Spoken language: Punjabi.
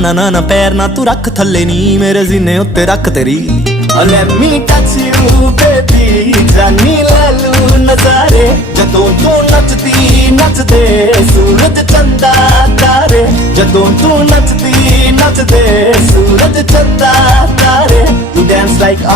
ਨਾ ਨਾ ਨਾ ਪੈਰ ਨਾ ਤੂੰ ਰੱਖ ਥੱਲੇ ਨੀ ਮੇਰੇ ਸੀਨੇ ਉੱਤੇ ਰੱਖ ਤੇਰੀ Let me touch you baby ਜਾਨੀ ਲੈ ਲੂ ਨਜ਼ਾਰੇ ਜਦੋਂ ਤੂੰ ਨੱਚਦੀ ਨੱਚਦੇ ਸੂਰਜ ਚੰਦਾ ਤਾਰੇ ਜਦੋਂ ਤੂੰ ਨੱਚਦੀ ਨੱਚਦੇ ਸੂਰਜ ਚੰਦਾ ਤਾਰੇ You dance like